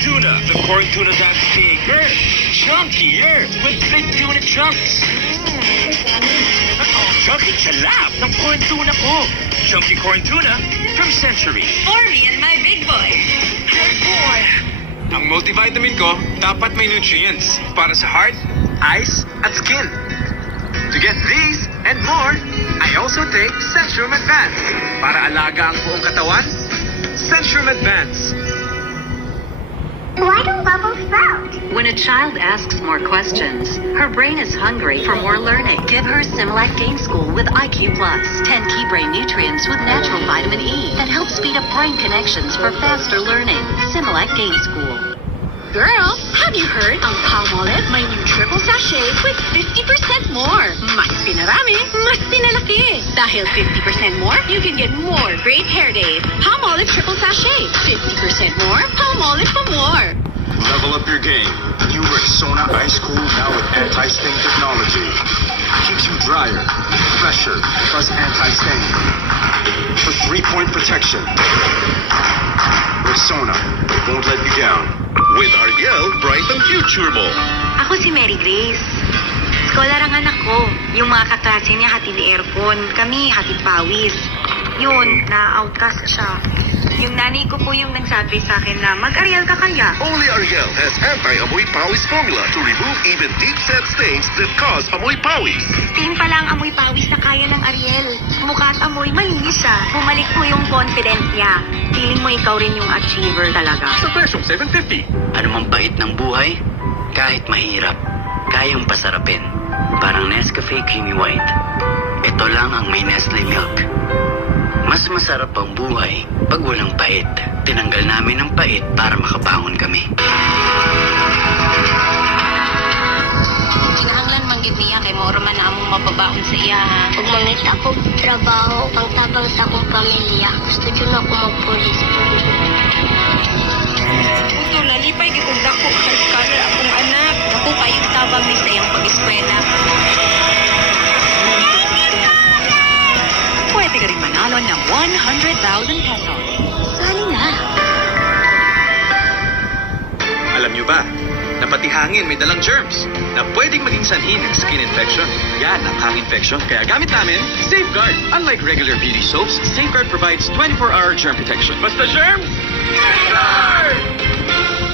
tuna. The corn tuna got bigger, chunkier, with big tuna chunks. Chunky chalap ng corn tuna ko. Chunky corn tuna from Century. For me and my big boy. Big boy! Ang multivitamin ko, dapat may nutrients para sa heart, eyes, at skin. To get these and more, I also take Centrum Advance. Para alaga ang buong katawan, Centrum Advance. Why do bubbles sprout? When a child asks more questions, her brain is hungry for more learning. Give her Similac Game School with IQ Plus. 10 key brain nutrients with natural vitamin E that help speed up brain connections for faster learning. Similac Game School. Girl, have you heard? Ang Palmolive may new triple sachet with 50% more. Mas pinarami, mas pinalaki. Dahil 50% more, you can get more great hair days. Palmolive triple sachet. 50% more, Palmolive for more. Level up your game. New Rexona Ice Cool now with anti-stain technology. Keeps you drier, fresher, plus anti-stain. For 3-point protection. Rexona won't let you down. With Ariel, bright ang future mo. Ako si Mary Grace. Scholar ang anak ko. Yung mga kaklase niya hatid aircon. Kami hatid pawis. Yun, na-outcast siya. Yung nanay ko po yung nagsabi sa akin na mag-Ariel ka kaya. Only Ariel has anti-amoy pawis formula to remove even deep-set stains that cause amoy pawis. Same pala ang amoy pawis na kaya ng Ariel. Mukha at amoy, malinis siya. Bumalik po yung confidence niya. Feeling mo ikaw rin yung achiever talaga. Sa presyong 750. Ano mang bait ng buhay, kahit mahirap, kayang pasarapin. Parang Nescafe Creamy White. Ito lang ang may Nestle Milk. Mas masarap ang buhay pag walang pait. Tinanggal namin ang pait para makabangon kami. Kinahanglan manggid niya kay mo man na among mapabaon sa iya. Pag mangita ko trabaho, pangtabang sa akong pamilya. Gusto dyan ako magpulis. Gusto lalipay gitong dako kay scholar akong anak. Dako kayong tabang ni sa iyang pag-eskwela. Pwede ka rin manalo ng 100,000 pesos. Sali na. Alam niyo ba, na pati hangin may dalang germs na pwedeng maging sanhi ng skin infection. Yan ang hang infection. Kaya gamit namin, Safeguard. Unlike regular beauty soaps, Safeguard provides 24-hour germ protection. Basta germs, Safeguard!